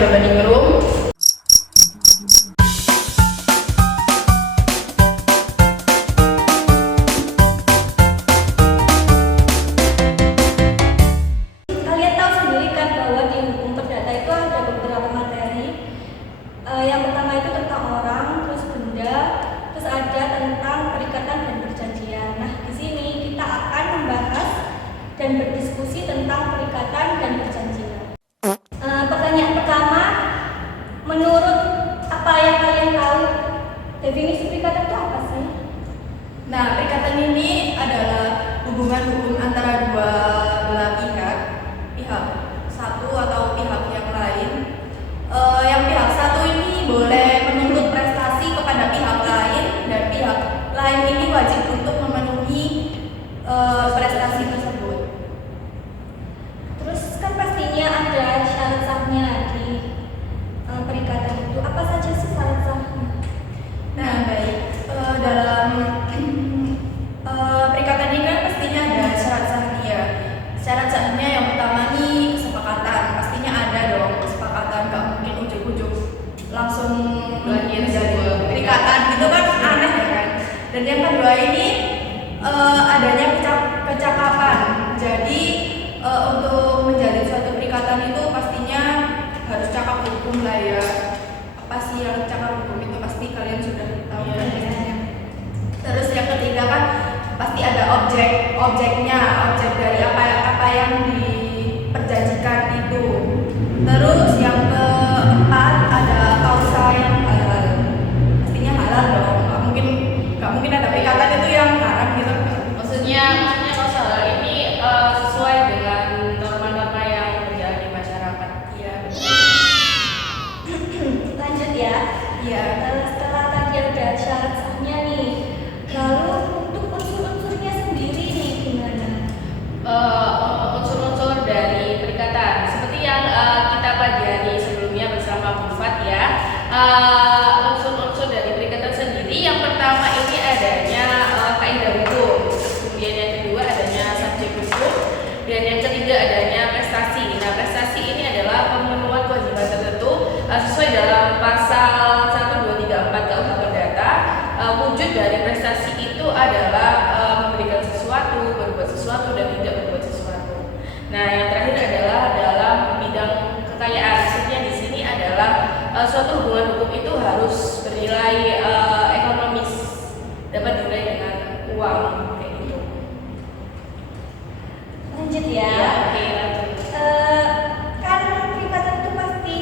the Learning Room. Kalian tahu sendiri kan bahwa di hukum perdata itu ada beberapa materi. Yang pertama itu tentang orang, terus benda, terus ada tentang perikatan dan perjanjian. Nah, di sini kita akan membahas dan berdiskusi tentang perikatan dan perjanjian. Pertanyaan pertama, menurut apa yang kalian tahu, definisi perikatan itu apa sih? Nah, perikatan ini adalah hubungan hukum antara dua belah pihak satu atau pihak yang lain. Yang pihak satu ini boleh menuntut prestasi kepada pihak lain, dan pihak lain ini wajib untuk memenuhi prestasi tersebut. Terus kan pastinya ada syarat sahnya di perikatan itu. Apa saja sih syarat sahnya? Nah, baik. Dalam perikatan ini kan pastinya ada syarat sahnya. Syarat sahnya yang pertama nih kesepakatan. Pastinya ada dong kesepakatan, nggak mungkin ujuk-ujuk langsung jadi perikatan gitu kan, aneh ya kan. Dan yang kedua ini adanya kecakapan. Jadi untuk menjalin suatu perikatan itu pastinya harus cakap hukum lah ya. Apa sih yang cakap hukum itu pasti kalian sudah tahu kan biasanya. Terus yang ketiga kan pasti ada objeknya, objek dari apa yang diperjanjikan itu. Terus yang keempat ada kausa yang halal. Pastinya halal dong. Nggak mungkin ada perikatan itu yang haram gitu. Maksudnya kausa halal ini sesuai dengan norma-norma yang berjalan di masyarakat. Iya. Lanjut ya. Iya. Setelah tadi ada syarat sahnya nih, lalu untuk unsur-unsurnya sendiri nih gimana? Unsur-unsur dari perikatan seperti yang kita pelajari sebelumnya bersama Bu Fat ya. Unsur-unsur dari perikatan sendiri yang pertama ini adanya kaidah hukum, kemudian yang kedua adanya subjek hukum, dan yang ketiga adanya prestasi. Nah, prestasi ini adalah pemenuhan kewajiban tertentu sesuai dalam pasal 1, 2, 3, 4 KUH Perdata. Wujud dari prestasi itu adalah memberikan sesuatu, berbuat sesuatu, dan tidak berbuat sesuatu. Nah, yang terakhir adalah dalam bidang kekayaan. Maksudnya di sini adalah suatu hubungan hukum itu harus bernilai ekonomis, dapat dinilai dengan uang kayak gitu. Lanjut ya. Ya, oke, lanjut. Kan perikatan itu pasti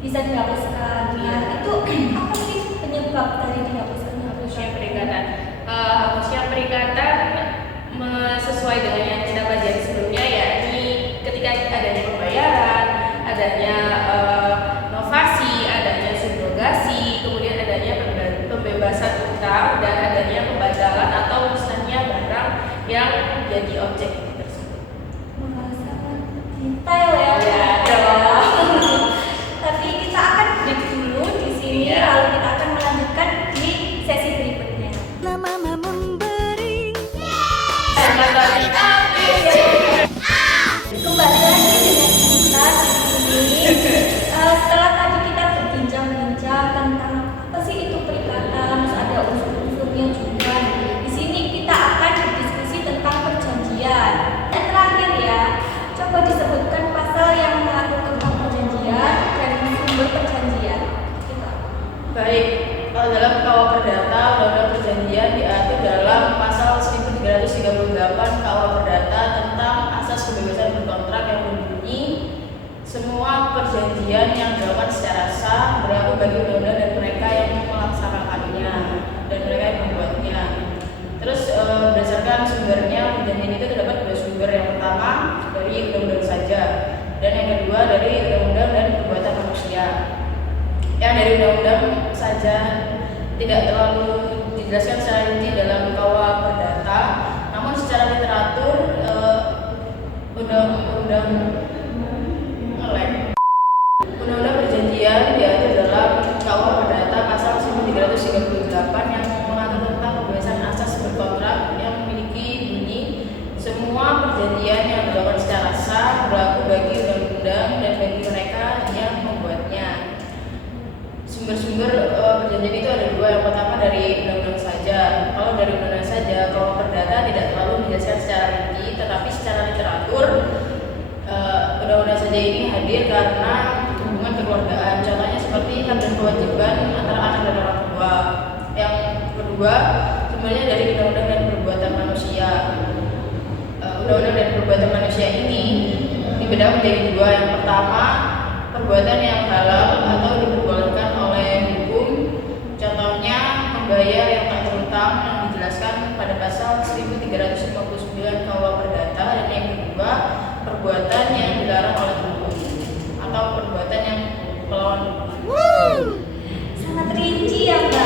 bisa dihapuskan. Iya. Nah, itu apa sih penyebab dari dihapuskannya Hapusnya perikatan. Hapusnya perikatan sesuai dengan yang kita pelajari sebelumnya, yakni ketika adanya pembayaran, adanya novasi, adanya subrogasi, kemudian adanya pembebasan utang, dan adanya pembatalan atau musnahnya barang yang jadi objek tersebut. Wah, sangat detail ya. Ya, Tapi kita akan break dulu di sini, Iya. lalu kita akan melanjutkan di sesi berikutnya. Kembali lagi dengan kita di sini. Setelah tadi kita berbincang-bincang tentang apa sih itu perikatan, terus ada unsur-unsurnya juga. Di sini kita akan berdiskusi tentang perjanjian. Dan terakhir ya, coba disebutkan pasal yang mengatur tentang perjanjian dan sumber perjanjian. Kita. Baik, dalam KUH Perdata, Undang-Undang Perjanjian diatur dalam pasal 1338 KUH Perdata tentang asas kebebasan berkontrak yang berbunyi semua perjanjian yang dilakukan secara sah berlaku bagi undang-undang dan mereka yang melaksanakannya dan mereka yang membuatnya. Terus berdasarkan sumbernya, perjanjian itu terdapat dua sumber. Yang pertama dari undang-undang saja, dan yang kedua dari undang-undang dan perbuatan manusia. Yang dari undang-undang saja tidak terlalu dijelaskan secara rinci dalam KUH Perdata, namun secara literatur Undang-Undang Perjanjian diatur dalam KUH Perdata pasal 1338 yang mengatur tentang kebebasan asas berkontrak yang memiliki bunyi semua perjanjian yang dilakukan secara sah berlaku bagi undang-undang dan bagi mereka yang membuatnya. dari undang-undang saja. Kalau dari undang-undang saja, kalau perdata tidak terlalu menjelaskan secara rinci, tetapi secara literatur undang-undang saja ini hadir karena hubungan kekeluargaan. Contohnya seperti hak dan kewajiban antara anak dan orang tua. Yang kedua, sebenarnya dari undang-undang dan perbuatan manusia. Undang-undang dan perbuatan manusia ini dibedah menjadi dua. Yang pertama, perbuatan yang halal atau diperbolehkan oleh hukum. Contohnya membayar yang tak terutang yang dijelaskan pada pasal 1359 KUH Perdata. Dan yang kedua, perbuatan yang dilarang oleh hukum atau perbuatan yang melawan hukum. Sangat rinci ya Mbak.